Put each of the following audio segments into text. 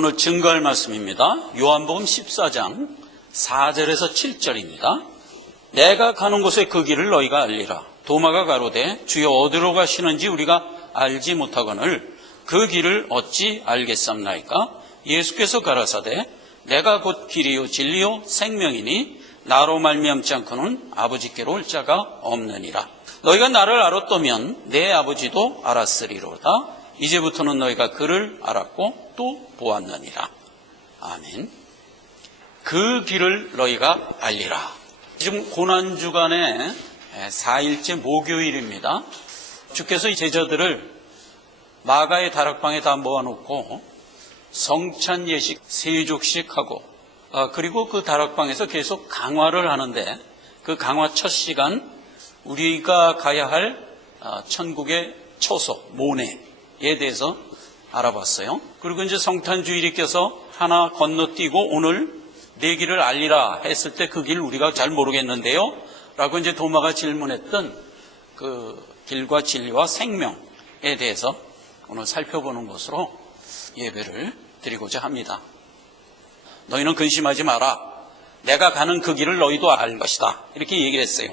오늘 증거할 말씀입니다. 요한복음 14장 4절에서 7절입니다. 내가 가는 곳에 그 길을 너희가 알리라. 도마가 가로되 주여 어디로 가시는지 우리가 알지 못하거늘 그 길을 어찌 알겠삼나이까? 예수께서 가라사대 내가 곧 길이요 진리요 생명이니 나로 말미암지 않고는 아버지께로 올 자가 없느니라. 너희가 나를 알았다면 내 아버지도 알았으리로다. 이제부터는 너희가 그를 알았고 또 보았느니라. 아멘. 그 길을 너희가 알리라. 지금 고난주간의 4일째 목요일입니다. 주께서 이 제자들을 마가의 다락방에 다 모아놓고 성찬 예식 3족씩 하고 그리고 그 다락방에서 계속 강화를 하는데 그 강화 첫 시간 우리가 가야 할 천국의 처소 모내에 대해서 알아봤어요. 그리고 이제 성탄주일이 껴서 하나 건너뛰고 오늘 내 길을 알리라 했을 때 그 길 우리가 잘 모르겠는데요 라고 이제 도마가 질문했던 그 길과 진리와 생명에 대해서 오늘 살펴보는 것으로 예배를 드리고자 합니다. 너희는 근심하지 마라. 내가 가는 그 길을 너희도 알 것이다. 이렇게 얘기를 했어요.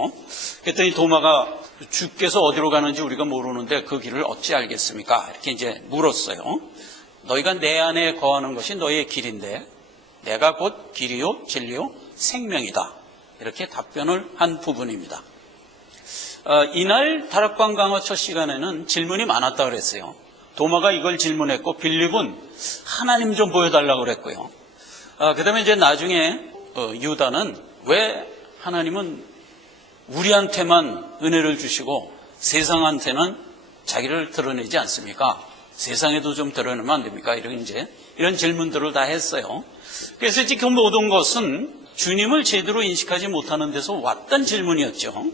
그랬더니 도마가 주께서 어디로 가는지 우리가 모르는데 그 길을 어찌 알겠습니까? 이렇게 이제 물었어요. 너희가 내 안에 거하는 것이 너희의 길인데 내가 곧 길이요 진리요 생명이다. 이렇게 답변을 한 부분입니다. 이날 다락방 강화 첫 시간에는 질문이 많았다 그랬어요. 도마가 이걸 질문했고 빌립은 하나님 좀 보여달라고 그랬고요. 그 다음에 이제 나중에 유다는 왜 하나님은 우리한테만 은혜를 주시고 세상한테는 자기를 드러내지 않습니까? 세상에도 좀 드러내면 안 됩니까? 이런 질문들을 다 했어요. 그래서 지금 모든 것은 주님을 제대로 인식하지 못하는 데서 왔던 질문이었죠.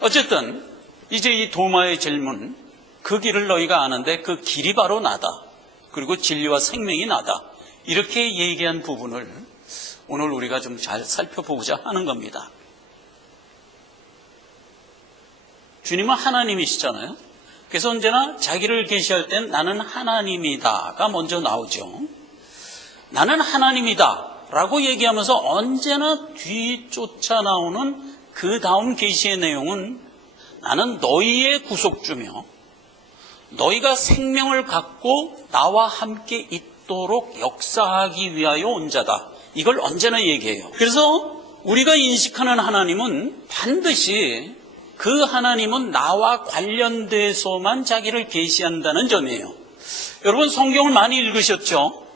어쨌든 이제 이 도마의 질문, 그 길을 너희가 아는데 그 길이 바로 나다. 그리고 진리와 생명이 나다. 이렇게 얘기한 부분을 오늘 우리가 좀 잘 살펴보고자 하는 겁니다. 주님은 하나님이시잖아요. 그래서 언제나 자기를 계시할 땐 나는 하나님이다가 먼저 나오죠. 나는 하나님이다 라고 얘기하면서 언제나 뒤쫓아 나오는 그 다음 계시의 내용은 나는 너희의 구속주며 너희가 생명을 갖고 나와 함께 있도록 역사하기 위하여 온 자다. 이걸 언제나 얘기해요. 그래서 우리가 인식하는 하나님은 반드시 그 하나님은 나와 관련돼서만 자기를 계시한다는 점이에요. 여러분 성경을 많이 읽으셨죠?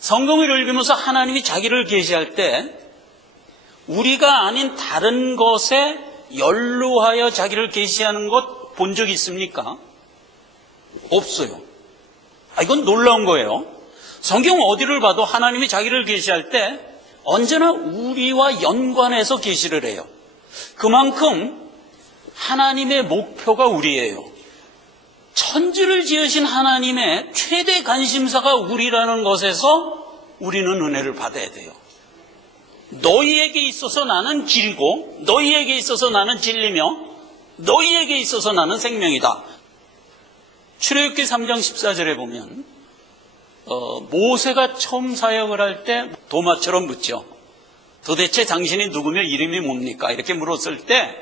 성경을 읽으면서 하나님이 자기를 계시할 때 우리가 아닌 다른 것에 연루하여 자기를 계시하는 것 본 적 있습니까? 없어요. 이건 놀라운 거예요. 성경 어디를 봐도 하나님이 자기를 계시할 때 언제나 우리와 연관해서 계시를 해요. 그만큼 하나님의 목표가 우리예요. 천지를 지으신 하나님의 최대 관심사가 우리라는 것에서 우리는 은혜를 받아야 돼요. 너희에게 있어서 나는 길이고 너희에게 있어서 나는 진리며 너희에게 있어서 나는 생명이다. 출애굽기 3장 14절에 보면 모세가 처음 사역을 할 때 도마처럼 묻죠. 도대체 당신이 누구며 이름이 뭡니까? 이렇게 물었을 때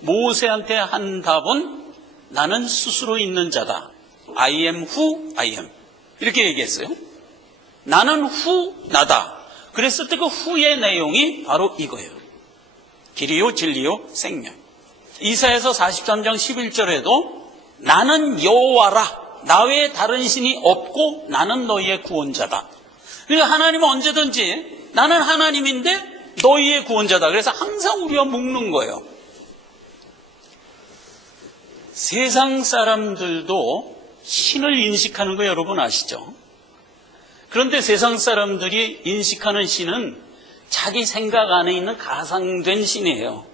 모세한테 한 답은 나는 스스로 있는 자다. I am who I am. 이렇게 얘기했어요. 나는 who 나다. 그랬을 때 그 who의 내용이 바로 이거예요. 길이요 진리요 생명. 이사야서 43장 11절에도 나는 여호와라. 나 외에 다른 신이 없고 나는 너희의 구원자다. 그러니까 하나님은 언제든지 나는 하나님인데 너희의 구원자다. 그래서 항상 우리와 묶는 거예요. 세상 사람들도 신을 인식하는 거 여러분 아시죠? 그런데 세상 사람들이 인식하는 신은 자기 생각 안에 있는 가상된 신이에요.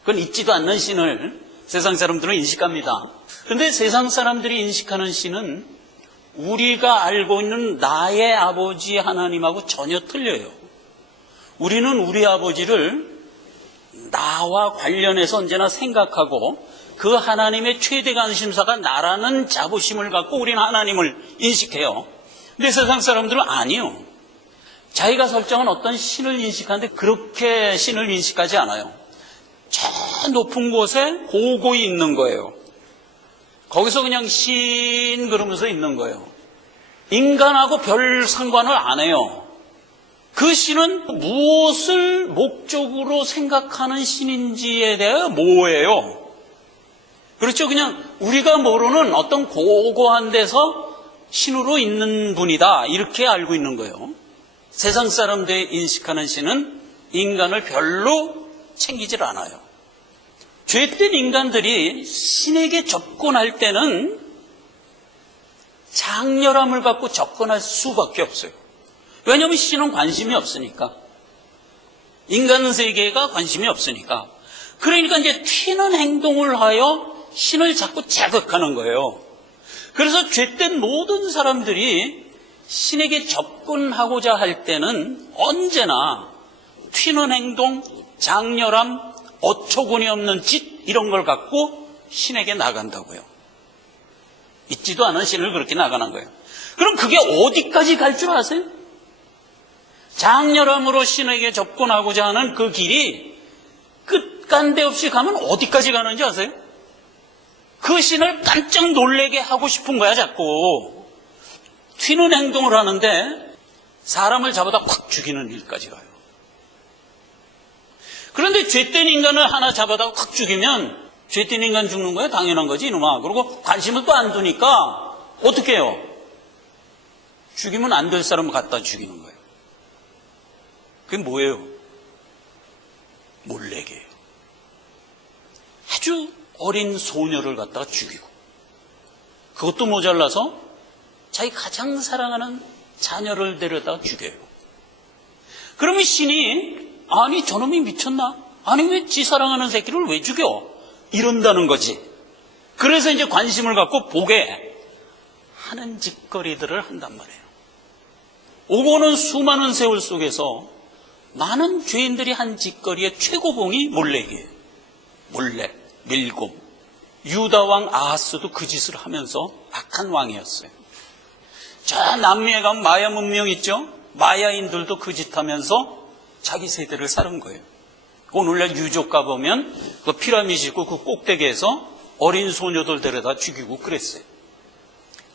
그건 있지도 않는 신을 세상 사람들은 인식합니다. 그런데 세상 사람들이 인식하는 신은 우리가 알고 있는 나의 아버지 하나님하고 전혀 틀려요. 우리는 우리 아버지를 나와 관련해서 언제나 생각하고 그 하나님의 최대 관심사가 나라는 자부심을 갖고 우리는 하나님을 인식해요. 근데 세상 사람들은 아니요. 자기가 설정한 어떤 신을 인식하는데 그렇게 신을 인식하지 않아요. 저 높은 곳에 고고히 있는 거예요. 거기서 그냥 신 그러면서 있는 거예요. 인간하고 별 상관을 안 해요. 그 신은 무엇을 목적으로 생각하는 신인지에 대해 모호해요. 그렇죠? 그냥 우리가 모르는 어떤 고고한 데서 신으로 있는 분이다 이렇게 알고 있는 거예요. 세상 사람들이 인식하는 신은 인간을 별로 챙기질 않아요. 죄된 인간들이 신에게 접근할 때는 장렬함을 갖고 접근할 수밖에 없어요. 왜냐하면 신은 관심이 없으니까. 인간 세계가 관심이 없으니까. 그러니까 이제 튀는 행동을 하여 신을 자꾸 자극하는 거예요. 그래서 죄된 모든 사람들이 신에게 접근하고자 할 때는 언제나 튀는 행동, 장렬함, 어처구니 없는 짓 이런 걸 갖고 신에게 나간다고요. 있지도 않은 신을 그렇게 나가는 거예요. 그럼 그게 어디까지 갈 줄 아세요? 장렬함으로 신에게 접근하고자 하는 그 길이 끝간데 없이 가면 어디까지 가는지 아세요? 그 신을 깜짝 놀래게 하고 싶은 거야 자꾸. 튀는 행동을 하는데 사람을 잡아다 확 죽이는 일까지 가요. 그런데 죄된 인간을 하나 잡아다 확 죽이면 죄된 인간 죽는 거야 당연한 거지 이놈아. 그리고 관심을 또 안 두니까 어떻게 해요? 죽이면 안 될 사람을 갖다 죽이는 거예요. 그게 뭐예요? 몰래게요. 아주 어린 소녀를 갖다가 죽이고 그것도 모자라서 자기 가장 사랑하는 자녀를 데려다가 죽여요. 그러면 신이 아니 저놈이 미쳤나? 아니 왜 지 사랑하는 새끼를 왜 죽여? 이런다는 거지. 그래서 이제 관심을 갖고 보게 하는 짓거리들을 한단 말이에요. 오고는 수많은 세월 속에서 많은 죄인들이 한 짓거리의 최고봉이 몰래기예요. 몰래, 밀고. 유다 왕 아하스도 그 짓을 하면서 악한 왕이었어요. 저 남미에 가면 마야 문명 있죠? 마야인들도 그 짓 하면서 자기 세대를 살은 거예요. 오늘날 유족 가보면 그 피라미드 있고 그 꼭대기에서 어린 소녀들 데려다 죽이고 그랬어요.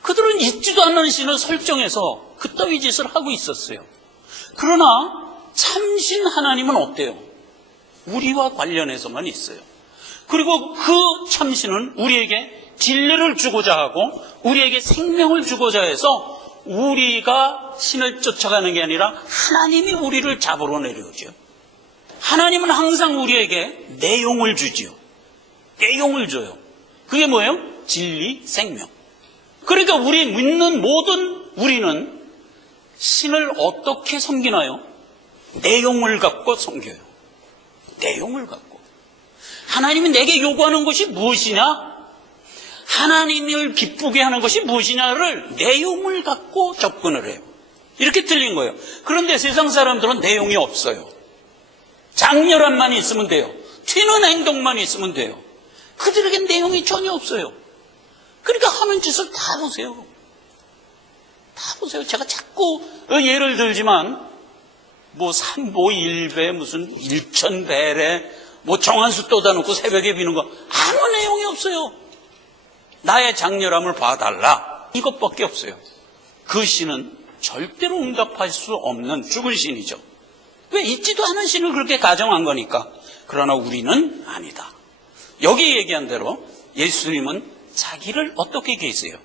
그들은 있지도 않는 신을 설정해서 그따위 짓을 하고 있었어요. 그러나 참신 하나님은 어때요? 우리와 관련해서만 있어요. 그리고 그 참신은 우리에게 진리를 주고자 하고 우리에게 생명을 주고자 해서 우리가 신을 쫓아가는 게 아니라 하나님이 우리를 잡으러 내려오죠. 하나님은 항상 우리에게 내용을 주지요. 내용을 줘요. 그게 뭐예요? 진리, 생명. 그러니까 우리 믿는 모든 우리는 신을 어떻게 섬기나요? 내용을 갖고 섬겨요. 내용을 갖고. 하나님이 내게 요구하는 것이 무엇이냐? 하나님을 기쁘게 하는 것이 무엇이냐를 내용을 갖고 접근을 해요. 이렇게 틀린 거예요. 그런데 세상 사람들은 내용이 없어요. 장렬함만 있으면 돼요. 튀는 행동만 있으면 돼요. 그들에게 내용이 전혀 없어요. 그러니까 하는 짓을 다 보세요. 다 보세요. 제가 자꾸 예를 들지만 뭐 삼보일배 무슨 일천배래 뭐 정한수 떠다 놓고 새벽에 비는 거 아무 내용이 없어요. 나의 장렬함을 봐달라 이것밖에 없어요. 그 신은 절대로 응답할 수 없는 죽을 신이죠. 왜 있지도 않은 신을 그렇게 가정한 거니까. 그러나 우리는 아니다. 여기 얘기한 대로 예수님은 자기를 어떻게 계세요?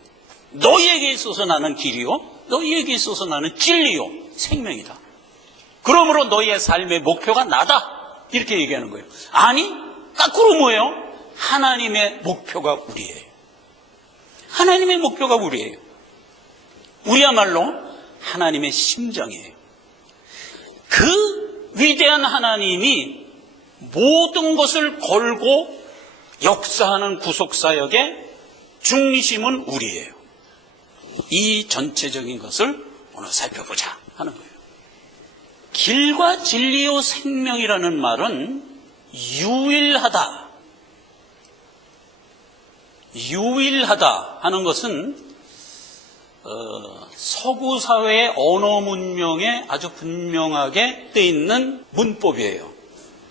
너희에게 있어서 나는 길이요 너희에게 있어서 나는 진리요 생명이다. 그러므로 너희의 삶의 목표가 나다 이렇게 얘기하는 거예요. 아니 거꾸로 뭐예요? 하나님의 목표가 우리예요. 하나님의 목표가 우리예요. 우리야말로 하나님의 심정이에요. 그 위대한 하나님이 모든 것을 걸고 역사하는 구속사역의 중심은 우리예요. 이 전체적인 것을 오늘 살펴보자 하는 거예요. 길과 진리요 생명이라는 말은 유일하다. 유일하다 하는 것은 서구 사회의 언어 문명에 아주 분명하게 떼 있는 문법이에요.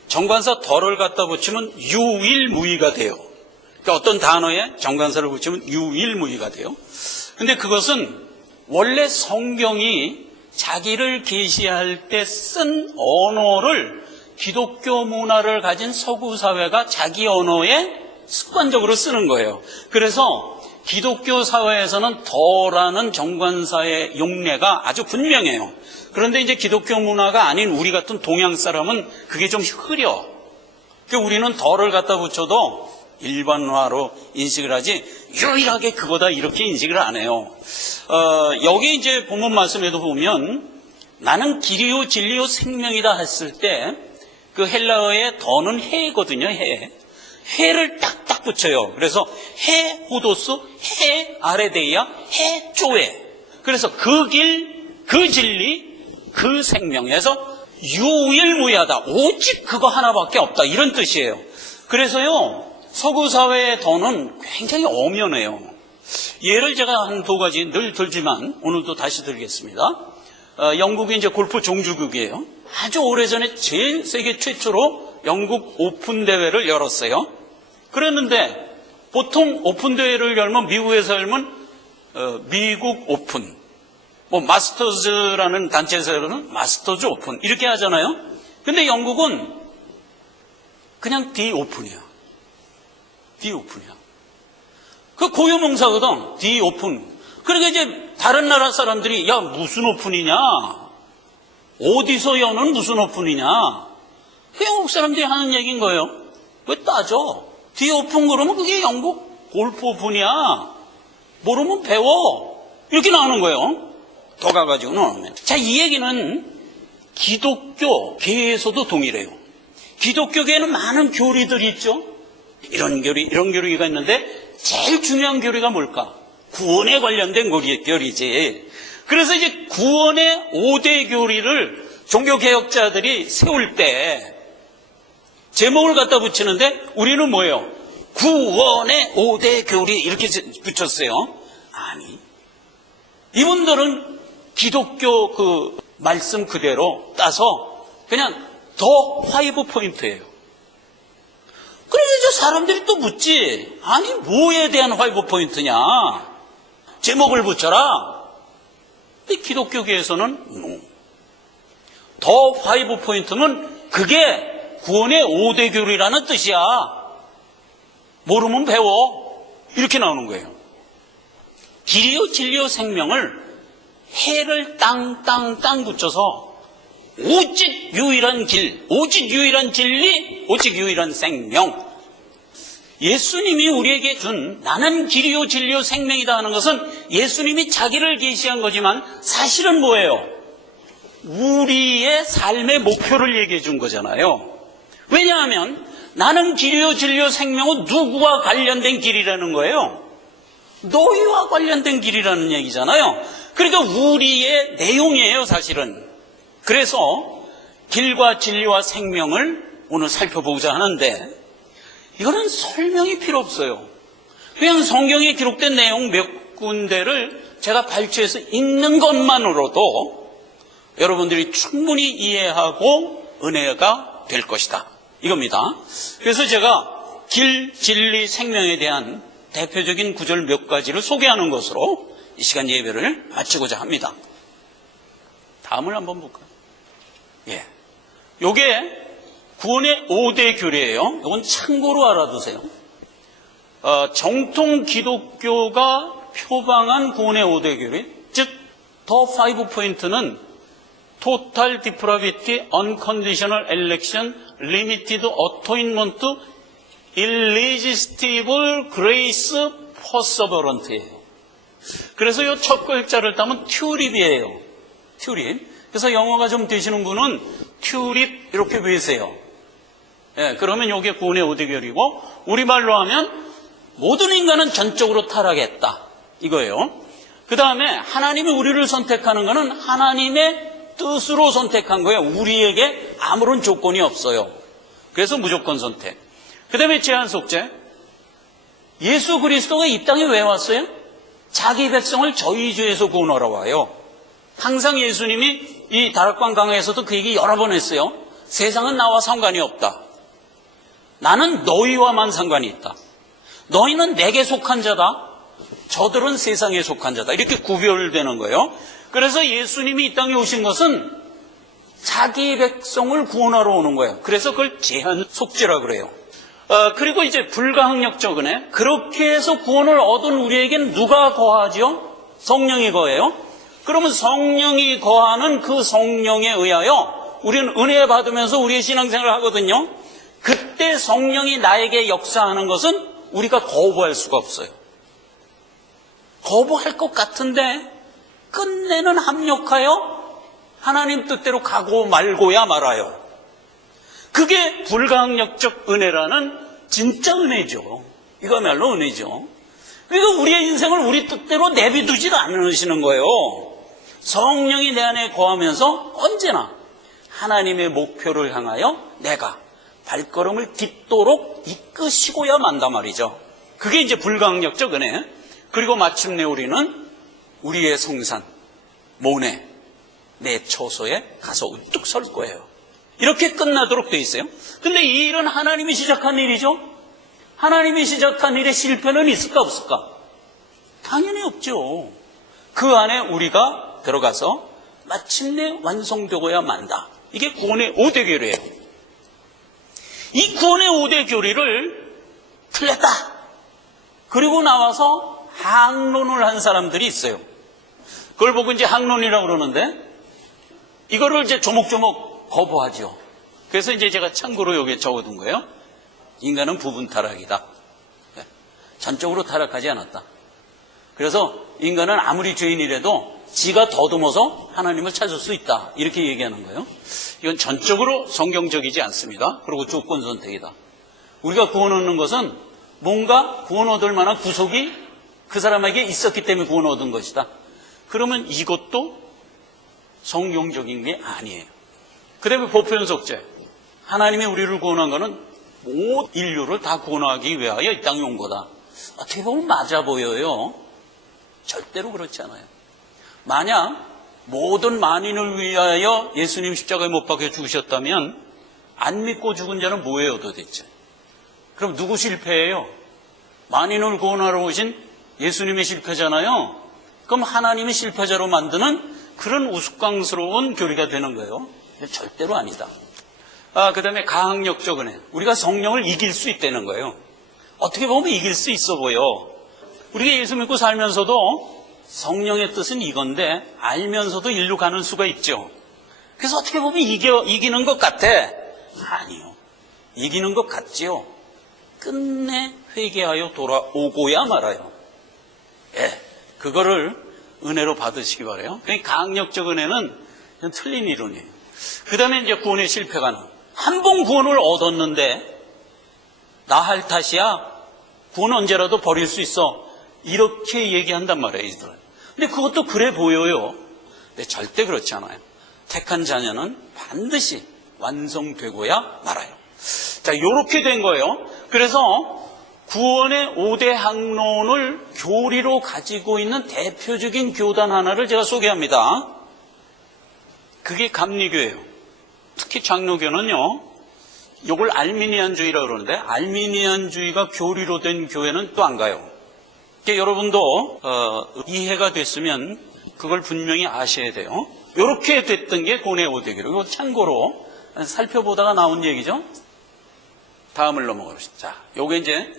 정관사 덜을 갖다 붙이면 유일무이가 돼요. 그러니까 어떤 단어에 정관사를 붙이면 유일무이가 돼요. 근데 그것은 원래 성경이 자기를 계시할 때 쓴 언어를 기독교 문화를 가진 서구 사회가 자기 언어에 습관적으로 쓰는 거예요. 그래서 기독교 사회에서는 더라는 정관사의 용례가 아주 분명해요. 그런데 이제 기독교 문화가 아닌 우리 같은 동양 사람은 그게 좀 흐려. 그러니까 우리는 더를 갖다 붙여도 일반화로 인식을 하지 유일하게 그거다 이렇게 인식을 안 해요. 여기 이제 본문 말씀에도 보면 나는 길이요 진리요 생명이다 했을 때 그 헬라어의 더는 해거든요. 해를 딱딱 붙여요. 그래서 해 호도스, 해 아레데이아, 해 쪼에. 그래서 그 길, 그 진리, 그 생명에서 유일무이하다. 오직 그거 하나밖에 없다. 이런 뜻이에요. 그래서요, 서구 사회의 더는 굉장히 엄연해요. 예를 제가 한 두 가지 늘 들지만 오늘도 다시 들겠습니다. 영국이 이제 골프 종주국이에요. 아주 오래전에 제일 세계 최초로 영국 오픈 대회를 열었어요. 그랬는데 보통 오픈 대회를 열면 미국에서 열면 미국 오픈, 뭐 마스터즈라는 단체에서는 마스터즈 오픈 이렇게 하잖아요. 근데 영국은 그냥 디 오픈이야. 디 오픈이야. 그 고유명사거든. 디 오픈. 그러니까 이제 다른 나라 사람들이 야 무슨 오픈이냐? 어디서 여는 무슨 오픈이냐? 그 영국 사람들이 하는 얘기인 거예요. 왜 따져? 디 오픈 그러면 그게 영국 골프 오픈이야. 모르면 배워. 이렇게 나오는 거예요. 더 가가지고 나오면. 자, 이 얘기는 기독교계에서도 동일해요. 기독교계에는 많은 교리들이 있죠. 이런 교리가 있는데 제일 중요한 교리가 뭘까? 구원에 관련된 교리지. 그래서 이제 구원의 5대 교리를 종교개혁자들이 세울 때 제목을 갖다 붙이는데 우리는 뭐예요? 구원의 5대 교리 이렇게 붙였어요. 아니, 이분들은 기독교 그 말씀 그대로 따서 그냥 더 5 포인트예요. 그래서 사람들이 또 묻지. 아니 뭐에 대한 5 포인트냐? 제목을 붙여라. 근데 기독교계에서는 더 5 포인트면 그게 구원의 5대 교리라는 뜻이야. 모르면 배워. 이렇게 나오는 거예요. 길이요 진리요 생명을 해를 땅 붙여서 오직 유일한 길, 오직 유일한 진리, 오직 유일한 생명. 예수님이 우리에게 준 나는 길이요 진리요 생명이다 하는 것은 예수님이 자기를 계시한 거지만 사실은 뭐예요? 우리의 삶의 목표를 얘기해 준 거잖아요. 왜냐하면 나는 길이요 진리요 생명은 누구와 관련된 길이라는 거예요? 너희와 관련된 길이라는 얘기잖아요. 그러니까 우리의 내용이에요, 사실은. 그래서 길과 진리와 생명을 오늘 살펴보고자 하는데 이거는 설명이 필요 없어요. 그냥 성경에 기록된 내용 몇 군데를 제가 발췌해서 읽는 것만으로도 여러분들이 충분히 이해하고 은혜가 될 것이다. 이겁니다. 그래서 제가 길, 진리, 생명에 대한 대표적인 구절 몇 가지를 소개하는 것으로 이 시간 예배를 마치고자 합니다. 다음을 한번 볼까요? 예. 요게 구원의 5대 교리예요. 이건 참고로 알아두세요. 정통 기독교가 표방한 구원의 5대 교리, 즉 더 5 포인트는 Total Depravity, Unconditional Election, Limited Atonement, Irresistible Grace, Perseverant예요. 그래서 이 첫 글자를 따면 튜립이에요. 튜립. 그래서 영어가 좀 되시는 분은 튜립 이렇게 외세요. 예, 그러면 이게 구원의 5대 교리고 우리말로 하면 모든 인간은 전적으로 타락했다. 이거예요. 그 다음에 하나님이 우리를 선택하는 것은 하나님의 뜻으로 선택한 거예요. 우리에게 아무런 조건이 없어요. 그래서 무조건 선택. 그 다음에 제한 속죄. 예수 그리스도가 이 땅에 왜 왔어요? 자기 백성을 저희 죄에서 구원하러 와요. 항상 예수님이 이 다락방 강해에서도 그 얘기 여러 번 했어요. 세상은 나와 상관이 없다. 나는 너희와만 상관이 있다. 너희는 내게 속한 자다. 저들은 세상에 속한 자다. 이렇게 구별되는 거예요. 그래서 예수님이 이 땅에 오신 것은 자기 백성을 구원하러 오는 거예요. 그래서 그걸 제한 속죄라 그래요. 그리고 이제 불가항력적 은혜. 그렇게 해서 구원을 얻은 우리에게는 누가 거하죠? 성령이 거해요. 그러면 성령이 거하는 그 성령에 의하여 우리는 은혜 받으면서 우리의 신앙생활을 하거든요. 그때 성령이 나에게 역사하는 것은 우리가 거부할 수가 없어요. 거부할 것 같은데 끝내는 합력하여 하나님 뜻대로 가고 말고야 말아요. 그게 불가항력적 은혜라는 진짜 은혜죠. 이거야말로 은혜죠. 그러니까 우리의 인생을 우리 뜻대로 내비두질 않으시는 거예요. 성령이 내 안에 거하면서 언제나 하나님의 목표를 향하여 내가 발걸음을 딛도록 이끄시고야 만다 말이죠. 그게 이제 불가항력적 은혜. 그리고 마침내 우리는 우리의 성산, 모내, 내 처소에 가서 우뚝 설 거예요. 이렇게 끝나도록 돼 있어요. 근데 이 일은 하나님이 시작한 일이죠. 하나님이 시작한 일에 실패는 있을까 없을까? 당연히 없죠. 그 안에 우리가 들어가서 마침내 완성되고야 만다. 이게 구원의 5대 교리예요. 이 구원의 5대 교리를 틀렸다. 그리고 나와서 항론을 한 사람들이 있어요. 그걸 보고 이제 항론이라고 그러는데 이거를 이제 조목조목 거부하죠. 그래서 이제 제가 참고로 여기에 적어둔 거예요. 인간은 부분 타락이다. 전적으로 타락하지 않았다. 그래서 인간은 아무리 죄인이라도 지가 더듬어서 하나님을 찾을 수 있다. 이렇게 얘기하는 거예요. 이건 전적으로 성경적이지 않습니다. 그리고 조건 선택이다. 우리가 구원 얻는 것은 뭔가 구원 얻을 만한 구속이 그 사람에게 있었기 때문에 구원 얻은 것이다. 그러면 이것도 성경적인 게 아니에요. 그 다음에 보편 속죄. 하나님이 우리를 구원한 것은 모든 인류를 다 구원하기 위하여 이 땅에 온 거다. 어떻게 보면 맞아 보여요. 절대로 그렇지 않아요. 만약 모든 만인을 위하여 예수님 십자가에 못 박혀 죽으셨다면 안 믿고 죽은 자는 뭐예요 도대체? 그럼 누구 실패예요? 만인을 구원하러 오신 예수님의 실패잖아요. 그럼 하나님이 실패자로 만드는 그런 우스꽝스러운 교리가 되는 거예요. 절대로 아니다. 그 다음에 가항력적 은혜. 우리가 성령을 이길 수 있다는 거예요. 어떻게 보면 이길 수 있어 보여. 우리가 예수 믿고 살면서도 성령의 뜻은 이건데 알면서도 일로 가는 수가 있죠. 그래서 어떻게 보면 이기는 것 같아. 아니요. 이기는 것 같지요. 끝내 회개하여 돌아오고야 말아요. 예, 그거를 은혜로 받으시기 바라요. 그러니까 가항력적 은혜는 틀린 이론이에요. 그 다음에 이제 구원의 실패가 나. 한 번 구원을 얻었는데 나 할 탓이야. 구원 언제라도 버릴 수 있어. 이렇게 얘기한단 말이에요, 이들. 근데 그것도 그래 보여요. 근데 절대 그렇지 않아요. 택한 자녀는 반드시 완성되고야 말아요. 자, 요렇게 된 거예요. 그래서 구원의 5대 항론을 교리로 가지고 있는 대표적인 교단 하나를 제가 소개합니다. 그게 감리교예요. 특히 장로교는요, 요걸 알미니안주의라고 그러는데 알미니안주의가 교리로 된 교회는 또 안 가요. 그러니까 여러분도 이해가 됐으면 그걸 분명히 아셔야 돼요. 이렇게 됐던 게 구원의 5대 교리. 이거 참고로 살펴보다가 나온 얘기죠. 다음을 넘어갑시다. 자, 요게 이제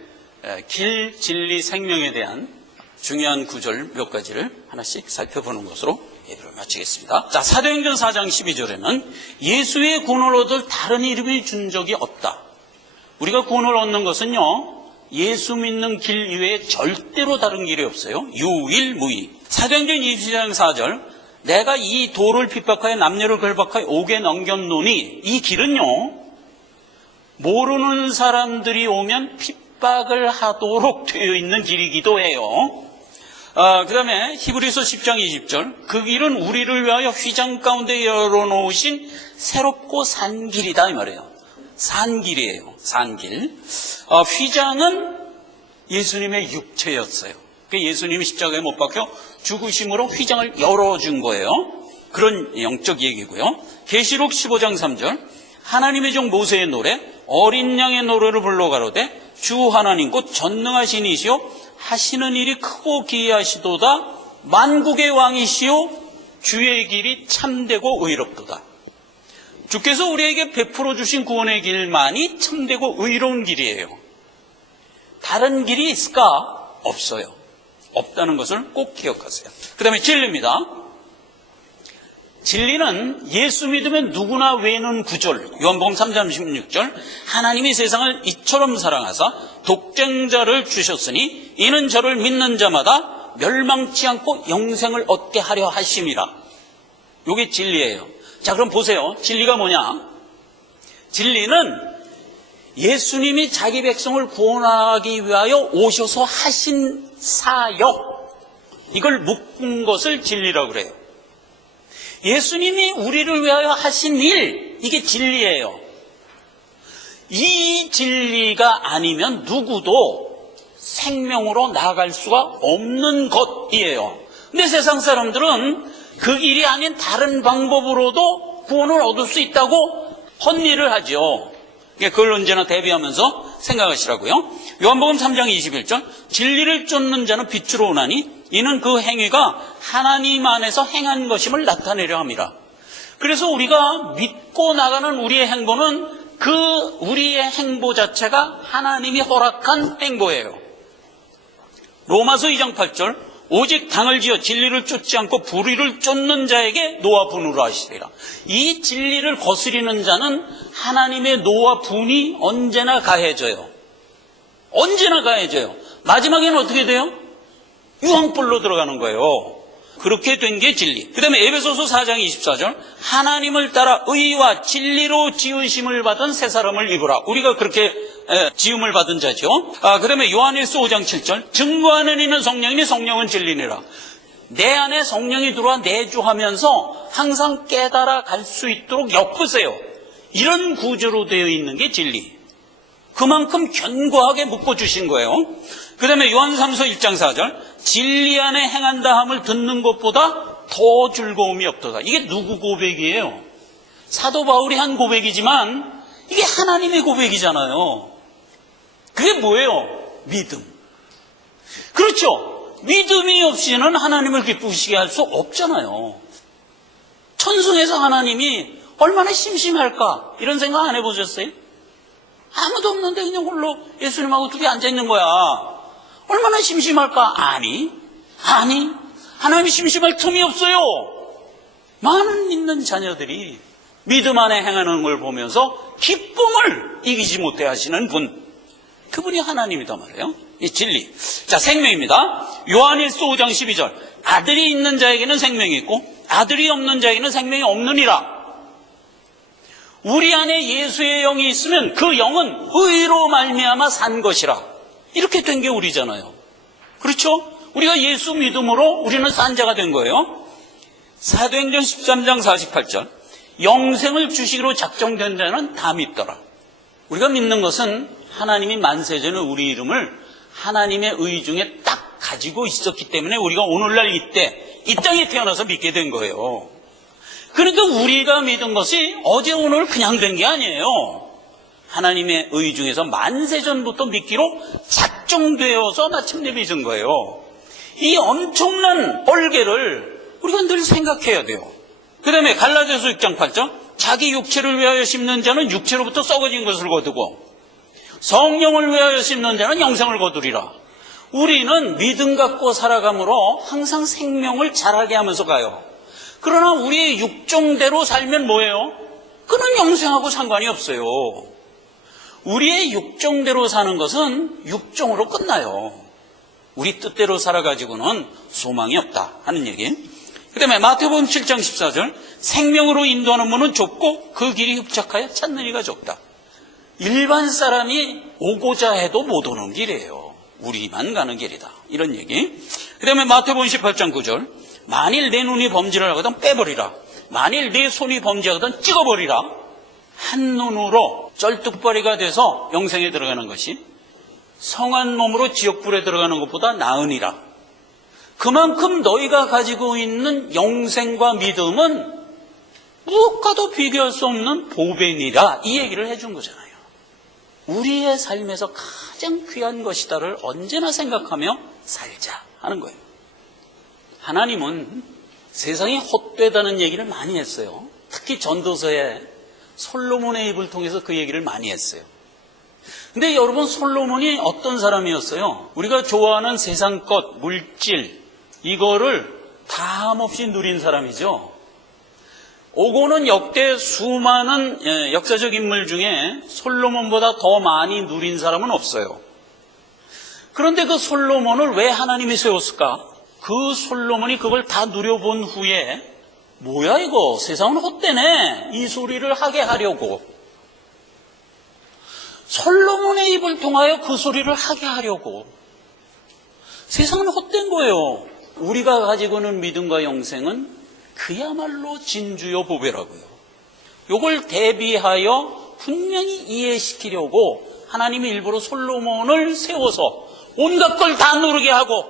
길, 진리, 생명에 대한 중요한 구절 몇 가지를 하나씩 살펴보는 것으로 예배를 마치겠습니다. 자, 사도행전 4장 12절에는 예수의 구원을 얻을 다른 이름이 준 적이 없다. 우리가 구원을 얻는 것은요, 예수 믿는 길 이외에 절대로 다른 길이 없어요. 유일무이. 사도행전 22장 4절, 내가 이 도를 핍박하여 남녀를 결박하여 옥에 넘겼노니 이 길은요, 모르는 사람들이 오면 핍박을 하도록 되어 있는 길이기도 해요. 그 다음에 히브리서 10장 20절, 그 길은 우리를 위하여 휘장 가운데 열어놓으신 새롭고 산 길이다 이 말이에요. 산 길이에요. 산 길. 휘장은 예수님의 육체였어요. 예수님이 십자가에 못 박혀 죽으심으로 휘장을 열어준 거예요. 그런 영적 얘기고요. 계시록 15장 3절 하나님의 종 모세의 노래 어린 양의 노래를 불러 가로되 주 하나님 곧 전능하신 이시요 하시는 일이 크고 기이하시도다 만국의 왕이시요 주의 길이 참되고 의롭도다. 주께서 우리에게 베풀어 주신 구원의 길만이 참되고 의로운 길이에요. 다른 길이 있을까? 없어요. 없다는 것을 꼭 기억하세요. 그 다음에 진리입니다. 진리는 예수 믿으면 누구나 외는 구절. 요한복음 3장 16절 하나님이 세상을 이처럼 사랑하사 독생자를 주셨으니 이는 저를 믿는 자마다 멸망치 않고 영생을 얻게 하려 하심이라. 이게 진리예요. 자, 그럼 보세요. 진리가 뭐냐? 진리는 예수님이 자기 백성을 구원하기 위하여 오셔서 하신 사역, 이걸 묶은 것을 진리라고 그래요. 예수님이 우리를 위하여 하신 일, 이게 진리예요. 이 진리가 아니면 누구도 생명으로 나아갈 수가 없는 것이에요. 근데 세상 사람들은 그 길이 아닌 다른 방법으로도 구원을 얻을 수 있다고 헛일을 하죠. 그걸 언제나 대비하면서 생각하시라고요. 요한복음 3장 21절 진리를 쫓는 자는 빛으로 오나니 이는 그 행위가 하나님 안에서 행한 것임을 나타내려 함이라. 그래서 우리가 믿고 나가는 우리의 행보는 그 우리의 행보 자체가 하나님이 허락한 행보예요. 로마서 2장 8절 오직 당을 지어 진리를 쫓지 않고 불의를 쫓는 자에게 노와 분으로 하시리라. 이 진리를 거스리는 자는 하나님의 노와 분이 언제나 가해져요. 언제나 가해져요. 마지막에는 어떻게 돼요? 유황불로 들어가는 거예요. 그렇게 된 게 진리. 그 다음에 에베소서 4장 24절 하나님을 따라 의와 진리로 지으심을 받은 새 사람을 입으라. 우리가 그렇게 지음을 받은 자죠. 그 다음에 요한일서 5장 7절 증거 안에 있는 성령이니 성령은 진리니라. 내 안에 성령이 들어와 내주하면서 항상 깨달아 갈 수 있도록 엮으세요. 이런 구조로 되어 있는 게 진리. 그만큼 견고하게 묶어주신 거예요. 그 다음에 요한삼서 1장 4절 진리 안에 행한다 함을 듣는 것보다 더 즐거움이 없도다. 이게 누구 고백이에요? 사도 바울이 한 고백이지만 이게 하나님의 고백이잖아요. 그게 뭐예요? 믿음. 그렇죠. 믿음이 없이는 하나님을 기쁘시게 할 수 없잖아요. 천성에서 하나님이 얼마나 심심할까? 이런 생각 안 해보셨어요? 아무도 없는데 그냥 홀로 예수님하고 둘이 앉아있는 거야. 얼마나 심심할까? 아니, 하나님이 심심할 틈이 없어요. 많은 믿는 자녀들이 믿음 안에 행하는 걸 보면서 기쁨을 이기지 못해 하시는 분, 그분이 하나님이다 말이에요. 이 진리. 자, 생명입니다. 요한일서 5장 12절 아들이 있는 자에게는 생명이 있고 아들이 없는 자에게는 생명이 없느니라. 우리 안에 예수의 영이 있으면 그 영은 의로 말미암아 산 것이라. 이렇게 된 게 우리잖아요. 그렇죠? 우리가 예수 믿음으로 우리는 산 자가 된 거예요. 사도행전 13장 48절 영생을 주시기로 작정된 자는 다 믿더라. 우리가 믿는 것은 하나님이 만세전에 우리 이름을 하나님의 의 중에 딱 가지고 있었기 때문에 우리가 오늘날 이 땅에 태어나서 믿게 된 거예요. 그러니까 우리가 믿은 것이 어제 오늘 그냥 된 게 아니에요. 하나님의 의 중에서 만세전부터 믿기로 작정되어서 마침내 믿은 거예요. 이 엄청난 얼개를 우리가 늘 생각해야 돼요. 그 다음에 갈라디아서 6장 8절 자기 육체를 위하여 심는 자는 육체로부터 썩어진 것을 거두고 성령을 위하여 심는 자는 영생을 거두리라. 우리는 믿음 갖고 살아감으로 항상 생명을 자라게 하면서 가요. 그러나 우리의 육종대로 살면 뭐예요? 그는 영생하고 상관이 없어요. 우리의 육종대로 사는 것은 육종으로 끝나요. 우리 뜻대로 살아가지고는 소망이 없다 하는 얘기. 그 다음에 마태복음 7장 14절 생명으로 인도하는 문은 좁고 그 길이 흡착하여 찾는 이가 적다. 일반 사람이 오고자 해도 못 오는 길이에요. 우리만 가는 길이다. 이런 얘기. 그 다음에 마태복음 18장 9절 만일 내 눈이 범죄를 하거든 빼버리라. 만일 내 손이 범죄하거든 찍어버리라. 한 눈으로 쩔뚝벌이가 돼서 영생에 들어가는 것이 성한 몸으로 지옥불에 들어가는 것보다 나으니라. 그만큼 너희가 가지고 있는 영생과 믿음은 무엇과도 비교할 수 없는 보배니라, 이 얘기를 해준 거잖아요. 우리의 삶에서 가장 귀한 것이다를 언제나 생각하며 살자 하는 거예요. 하나님은 세상이 헛되다는 얘기를 많이 했어요. 특히 전도서에 솔로몬의 입을 통해서 그 얘기를 많이 했어요. 근데 여러분, 솔로몬이 어떤 사람이었어요? 우리가 좋아하는 세상 것, 물질, 이거를 다함없이 누린 사람이죠. 오고는 역대 수많은 역사적 인물 중에 솔로몬보다 더 많이 누린 사람은 없어요. 그런데 그 솔로몬을 왜 하나님이 세웠을까? 그 솔로몬이 그걸 다 누려본 후에 뭐야 이거, 세상은 헛되네, 이 소리를 하게 하려고, 솔로몬의 입을 통하여 그 소리를 하게 하려고, 세상은 헛된 거예요. 우리가 가지고 있는 믿음과 영생은 그야말로 진주요 보배라고요. 이걸 대비하여 분명히 이해시키려고 하나님이 일부러 솔로몬을 세워서 온갖 걸 다 누르게 하고,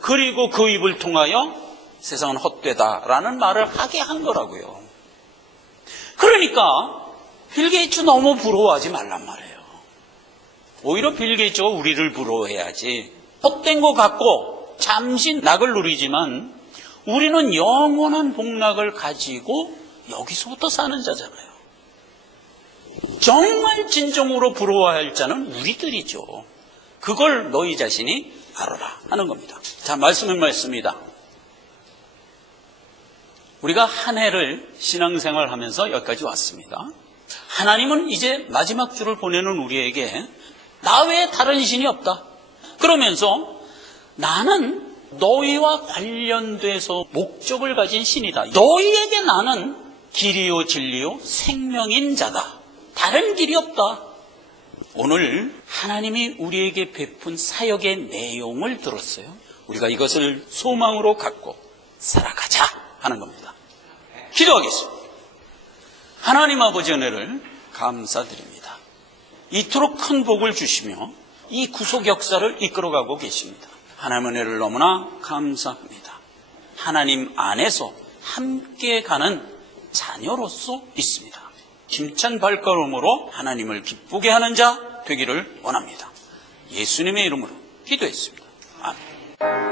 그리고 그 입을 통하여 세상은 헛되다라는 말을 하게 한 거라고요. 그러니까 빌 게이츠 너무 부러워하지 말란 말이에요. 오히려 빌 게이츠가 우리를 부러워해야지. 헛된 거 갖고 잠시 낙을 누리지만 우리는 영원한 복락을 가지고 여기서부터 사는 자잖아요. 정말 진정으로 부러워할 자는 우리들이죠. 그걸 너희 자신이 알아라 하는 겁니다. 자, 말씀은 말씀입니다. 우리가 한 해를 신앙생활 하면서 여기까지 왔습니다. 하나님은 이제 마지막 주를 보내는 우리에게 나 외에 다른 신이 없다, 그러면서 나는 너희와 관련돼서 목적을 가진 신이다. 너희에게 나는 길이요 진리요 생명인 자다. 다른 길이 없다. 오늘 하나님이 우리에게 베푼 사역의 내용을 들었어요. 우리가 이것을 소망으로 갖고 살아가자 하는 겁니다. 기도하겠습니다. 하나님 아버지, 은혜를 감사드립니다. 이토록 큰 복을 주시며 이 구속 역사를 이끌어가고 계십니다. 하나님의 은혜를 너무나 감사합니다. 하나님 안에서 함께 가는 자녀로서 있습니다. 힘찬 발걸음으로 하나님을 기쁘게 하는 자 되기를 원합니다. 예수님의 이름으로 기도했습니다. 아멘.